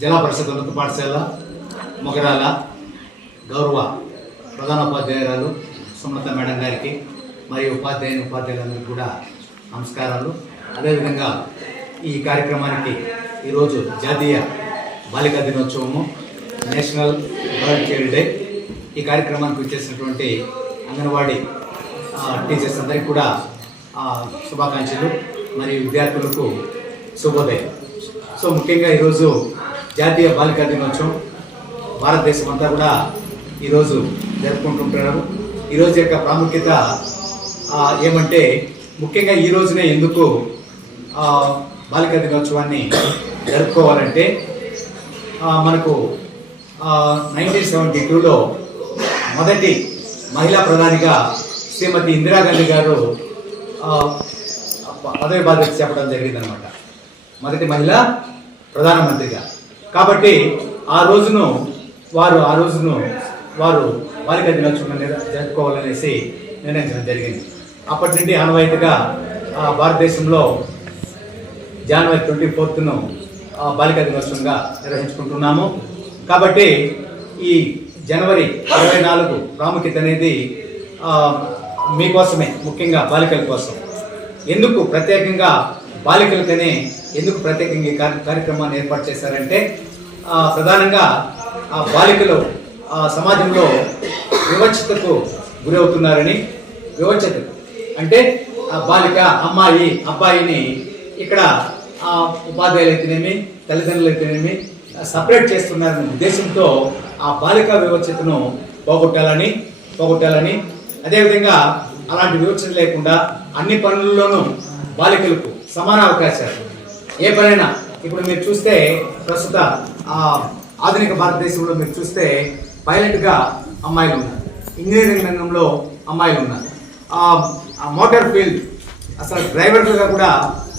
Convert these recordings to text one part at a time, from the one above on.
జిల్లా పరిషత్ ఉన్నత పాఠశాల మొగరాల గౌరవ ప్రధానోపాధ్యాయురాలు సుమలత మేడం గారికి మరియు ఉపాధ్యాయులందరికీ కూడా నమస్కారాలు. అదేవిధంగా ఈ కార్యక్రమానికి ఈరోజు జాతీయ బాలికా దినోత్సవము, నేషనల్ గర్ల్ చైల్డ్ డే. ఈ కార్యక్రమానికి వచ్చేసినటువంటి అంగన్వాడీ టీచర్స్ అందరికీ కూడా శుభాకాంక్షలు మరియు విద్యార్థులకు శుభోదయం. సో ముఖ్యంగా ఈరోజు జాతీయ బాలికా దినోత్సవం భారతదేశం అంతా కూడా ఈరోజు జరుపుకుంటుంటున్నారు. ఈరోజు యొక్క ప్రాముఖ్యత ఏమంటే, ముఖ్యంగా ఈ రోజునే ఎందుకు బాలికా దినోత్సవాన్ని జరుపుకోవాలంటే, మనకు 1972లో మొదటి మహిళా ప్రధానిగా శ్రీమతి ఇందిరాగాంధీ గారు పదవి బాధ్యత చేపట్టడం జరిగిందనమాట, మొదటి మహిళా ప్రధానమంత్రిగా. కాబట్టి ఆ రోజును వారు బాలికా దినోత్సవం జరుపుకోవాలనేసి నిర్ణయించడం జరిగింది. అప్పటి నుండి ఆనవాయితీగా భారతదేశంలో జనవరి 24ను బాలికా దినోత్సవంగా నిర్వహించుకుంటున్నాము. కాబట్టి ఈ జనవరి 24 ప్రాముఖ్యత అనేది మీకోసమే, ముఖ్యంగా బాలికల కోసం. ఎందుకు ప్రత్యేకంగా బాలికలకనే ఎందుకు ప్రత్యేకంగా ఈ కార్యక్రమాన్ని ఏర్పాటు చేశారంటే, ప్రధానంగా బాలికలు సమాజంలో వివక్షతకు గురవుతున్నారని. వివక్షత అంటే బాలిక, అమ్మాయి, అబ్బాయిని ఇక్కడ ఉపాధ్యాయులు అయితేనేమి, తల్లిదండ్రులు అయితేనేమి సపరేట్ చేస్తున్నారనే ఉద్దేశంతో ఆ బాలికా వివక్షతను పోగొట్టాలని అదేవిధంగా అలాంటి వివక్షత లేకుండా అన్ని పనుల్లోనూ బాలికలకు సమాన అవకాశాలు. ఏ పనైనా ఇప్పుడు మీరు చూస్తే, ప్రస్తుత ఆధునిక భారతదేశంలో మీరు చూస్తే పైలట్గా అమ్మాయిలు ఉన్నారు, ఇంజనీరింగ్ రంగంలో అమ్మాయిలు ఉన్నారు, మోటార్ ఫీల్డ్ అసలు డ్రైవర్లుగా కూడా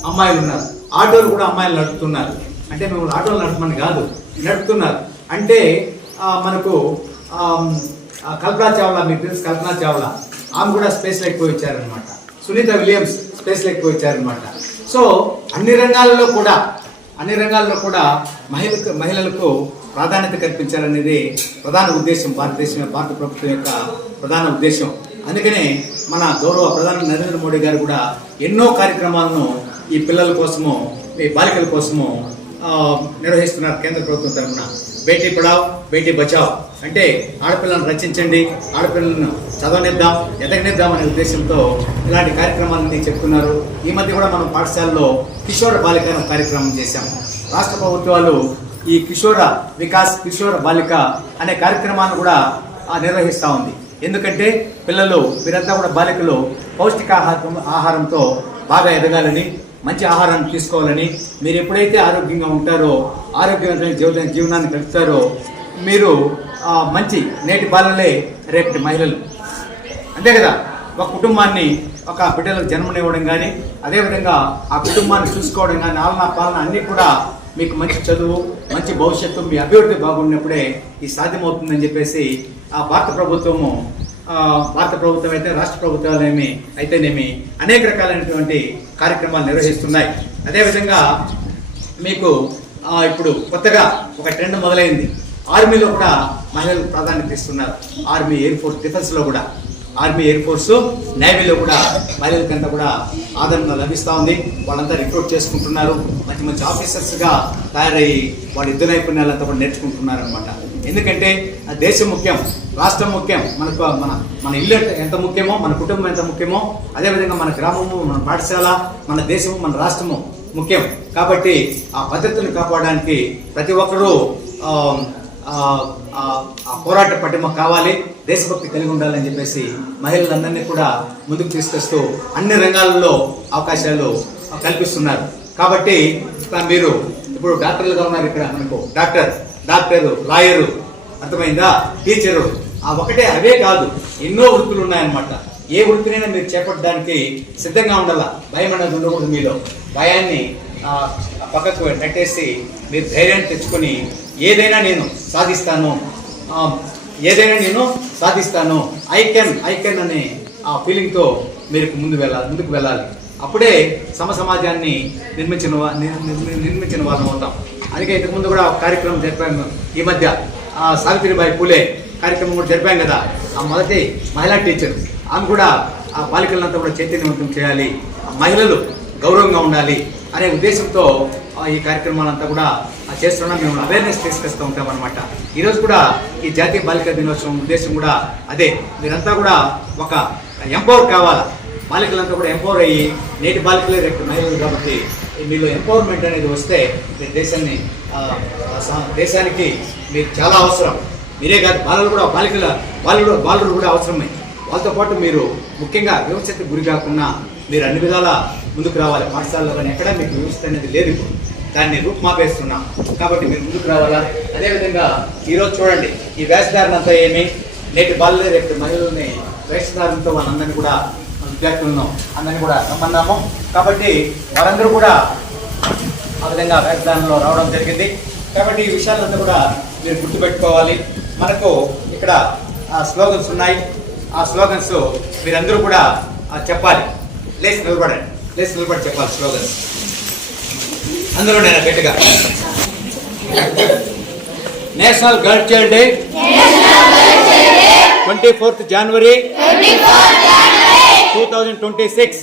అమ్మాయిలు ఉన్నారు, ఆటోలు కూడా అమ్మాయిలు నడుపుతున్నారు. అంటే మేము ఆటోలు నడపమని కాదు, నడుపుతున్నారు. అంటే మనకు కల్పనా చావ్లా, మీకు తెలుసు కల్పనా చావ్లా, ఆమె కూడా స్పేస్లోకి పోయి వచ్చారనమాట. సునీత విలియమ్స్ స్పేస్లోకి పోయి వచ్చారనమాట. సో అన్ని రంగాల్లో కూడా మహిళలకు ప్రాధాన్యత కల్పించాలనేది ప్రధాన ఉద్దేశం, భారత ప్రభుత్వం యొక్క ప్రధాన ఉద్దేశం. అందుకనే మన గౌరవ ప్రధాని నరేంద్ర మోడీ గారు కూడా ఎన్నో కార్యక్రమాలను ఈ పిల్లల కోసము, ఈ బాలికల కోసము నిర్వహిస్తున్నారు. కేంద్ర ప్రభుత్వం తరఫున బేటీ పడావ్ బేటీ బచావ్ అంటే ఆడపిల్లలను రక్షించండి, ఆడపిల్లలను చదవనిద్దాం, ఎదగనిద్దాం అనే ఉద్దేశంతో ఇలాంటి కార్యక్రమాలన్నీ చెప్తున్నారు. ఈ మధ్య కూడా మనం పాఠశాలలో కిషోర బాలిక కార్యక్రమం చేశాం. రాష్ట్ర ప్రభుత్వాలు ఈ కిషోర వికాస్, కిషోర బాలిక అనే కార్యక్రమాన్ని కూడా నిర్వహిస్తూ ఉంది. ఎందుకంటే పిల్లలు, మీరంతా కూడా బాలికలు ఆహారంతో బాగా ఎదగాలని, మంచి ఆహారాన్ని తీసుకోవాలని, మీరు ఎప్పుడైతే ఆరోగ్యంగా ఉంటారో, ఆరోగ్యవంతమైన జీవనాన్ని గడుపుతారో, మీరు మంచి నేటి బాలలే రేపటి మహిళలు. అంతే కదా, ఒక కుటుంబాన్ని, ఒక బిడ్డలకు జన్మనివ్వడం కానీ, అదేవిధంగా ఆ కుటుంబాన్ని చూసుకోవడం కానీ, ఆలనా పాలన అన్నీ కూడా మీకు మంచి చదువు, మంచి భవిష్యత్తు, మీ అభివృద్ధి బాగున్నప్పుడే ఇది సాధ్యమవుతుందని చెప్పేసి భారత ప్రభుత్వం అయితే, రాష్ట్ర ప్రభుత్వాలు అయితేనేమి అనేక రకాలైనటువంటి కార్యక్రమాలు నిర్వహిస్తున్నాయి. అదేవిధంగా మీకు ఇప్పుడు కొత్తగా ఒక ట్రెండ్ మొదలైంది. ఆర్మీలో కూడా మహిళలకు ప్రాధాన్యత ఇస్తున్నారు. ఆర్మీ, ఎయిర్ ఫోర్స్, డిఫెన్స్లో కూడా, ఆర్మీ, ఎయిర్ ఫోర్సు, నేవీలో కూడా మహిళలకంతా కూడా ఆదరణ లభిస్తూ ఉంది. వాళ్ళంతా రిక్రూట్ చేసుకుంటున్నారు, మంచి మంచి ఆఫీసర్స్గా తయారయ్యి వాళ్ళ యుద్ధ నైపుణ్యాలంతా కూడా నేర్చుకుంటున్నారు అనమాట. ఎందుకంటే దేశం ముఖ్యం, రాష్ట్రం ముఖ్యం, మన ఇల్లు ఎంత ముఖ్యమో, మన కుటుంబం ఎంత ముఖ్యమో, అదేవిధంగా మన గ్రామము, మన పాఠశాల, మన దేశము, మన రాష్ట్రము ముఖ్యం. కాబట్టి ఆ పద్ధతులను కాపాడడానికి ప్రతి ఒక్కరూ పోరాట పటిమ కావాలి, దేశభక్తి కలిగి ఉండాలని చెప్పేసి మహిళలందరినీ కూడా ముందుకు తీసుకొస్తూ అన్ని రంగాలలో అవకాశాలు కల్పిస్తున్నారు. కాబట్టి మీరు ఇప్పుడు డాక్టర్లుగా ఉన్నారు. ఇక్కడ మనకు డాక్టరు, లాయరు, అర్థమైందా, టీచరు, అవే కాదు, ఎన్నో వృత్తులు ఉన్నాయన్నమాట. ఏ వృత్తినైనా మీరు చేపట్టడానికి సిద్ధంగా ఉండాలా. భయం అనేది ఉండకూడదు మీలో. భయాన్ని పక్కకు నెట్టేసి మీరు ధైర్యాన్ని తెచ్చుకొని ఏదైనా నేను సాధిస్తాను, ఐ కెన్ అనే ఆ ఫీలింగ్తో మీరు ముందుకు వెళ్ళాలి. అప్పుడే సమాజాన్ని నిర్మించిన వాళ్ళం అవుతాం. అందుకే ఇంతకుముందు కూడా ఒక కార్యక్రమం జరిపాము ఈ మధ్య, సావిత్రిబాయి పూలే కార్యక్రమం కూడా జరిపాం కదా. ఆ మొదటి మహిళా టీచర్, ఆమె కూడా ఆ బాలికలంతా కూడా చైతన్యవంతం చేయాలి, మహిళలు గౌరవంగా ఉండాలి అనే ఉద్దేశంతో ఈ కార్యక్రమాలంతా కూడా చేస్తున్నాం. మేము అవేర్నెస్ తీసుకొస్తూ ఉంటాం అనమాట. ఈరోజు కూడా ఈ జాతీయ బాలికా దినోత్సవం ఉద్దేశం కూడా అదే. మీరంతా కూడా ఒక ఎంపవర్ కావాలా, బాలికలంతా కూడా ఎంపవర్ అయ్యి, నేటి బాలికలే రేపు మహిళలు కాబట్టి మీలో ఎంపవర్మెంట్ అనేది వస్తే మీరు దేశానికి మీరు చాలా అవసరం. మీరే కాదు, బాలలు కూడా బాలురు కూడా అవసరమే. వాళ్ళతో పాటు మీరు ముఖ్యంగా వివక్షతకు గురి కాకుండా మీరు అన్ని విధాలా ముందుకు రావాలి. పాఠశాలలో కానీ ఎక్కడ మీకు వివక్షత అనేది లేదు, దాన్ని రూపుమాపేస్తున్నాం కాబట్టి మీరు ముందుకు రావాలా. అదేవిధంగా ఈరోజు చూడండి, ఈ వేషధారణ అంతా ఏమి, నేటి బాలలే రేపు మహిళల్ని వేషధారణతో వాళ్ళందరినీ కూడా విద్యార్థులను అందరినీ కూడా నమ్మన్నాము. కాబట్టి వారందరూ కూడా ఆ విధంగా వేషధారణలో రావడం జరిగింది. కాబట్టి ఈ విషయాలంతా కూడా మీరు గుర్తుపెట్టుకోవాలి. మనకు ఇక్కడ స్లోగన్స్ ఉన్నాయి, ఆ స్లోగన్స్ మీరందరూ కూడా చెప్పాలి. లేచి నిలబడి చెప్పాలి స్లోగన్స్ అందరూ. నేను గట్టిగా national girl child day 24th January 2026.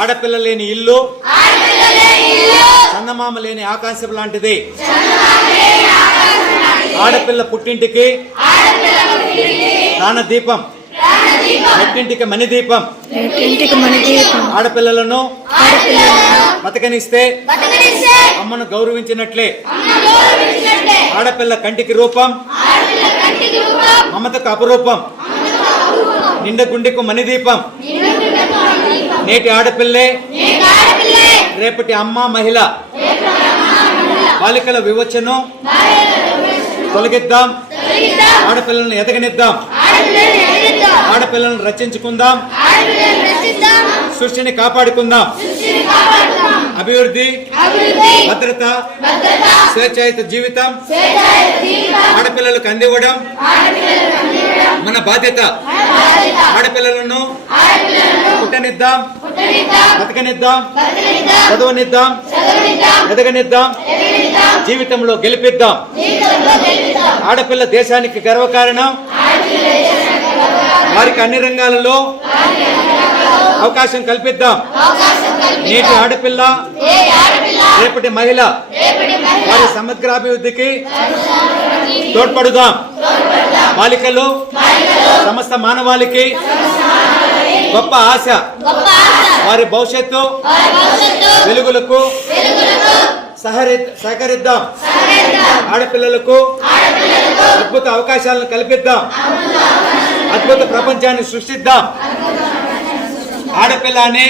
ఆడపిల్ల లేని ఇల్లు చందమామ లేని ఆకాశం లాంటిది. ఆడపిల్ల పుట్టింటికి ప్రాణదీపం, మెట్టింటికి మణిదీపం. ఆడపిల్లలను బతకనిస్తే అమ్మను గౌరవించినట్లే. ఆడపిల్ల కంటికి రూపం, మమతకు అపరూపం. నిండ గుండెకు మణిదీపం. నేటి ఆడపిల్లే రేపటి అమ్మ మహిళ. బాలికల వివక్షను తొలగిద్దాం, ఆడపిల్లలను ఎదగనిద్దాం, ఆడపిల్లలను రక్షించుకుందాం, సృష్టిని కాపాడుకుందాం. అభివృద్ధి, భద్రత, స్వేచ్ఛాయుత జీవితం ఆడపిల్లలకు అందివ్వడం మన బాధ్యత. ఆడపిల్లలను పుట్టనిద్దాం, బతకనిద్దాం, చదవనిద్దాం, ఎదగనిద్దాం, జీవితంలో గెలిపిద్దాం. ఆడపిల్ల దేశానికి గర్వకారణం. వారికి అన్ని రంగాలలో అవకాశం కల్పిద్దాం. నేటి ఆడపిల్ల రేపటి మహిళ. వారి సమగ్రాభివృద్ధికి తోడ్పడుదాం. బాలికలు సమస్త మానవాళికి గొప్ప ఆశ. వారి భవిష్యత్తు వెలుగులకు సహకరిద్దాం. ఆడపిల్లలకు అద్భుత అవకాశాలను కల్పిద్దాం. అద్భుత ప్రపంచాన్ని సృష్టిద్దాం. ఆడపిల్ల అని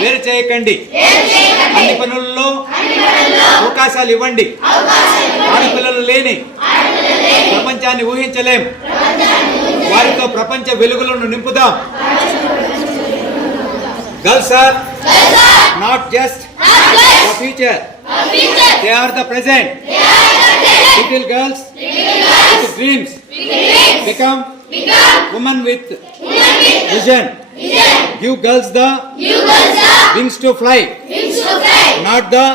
వేరు చేయకండి. అన్ని పనులలో అవకాశాలు ఇవ్వండి. ఆడపిల్లలు లేని ప్రపంచాన్ని ఊహించలేం. వారితో ప్రపంచ వెలుగులను నింపుదాం. Girls are not just the future, they are the present. Little girls with dreams become women with vision. Give girls the wings to fly, not the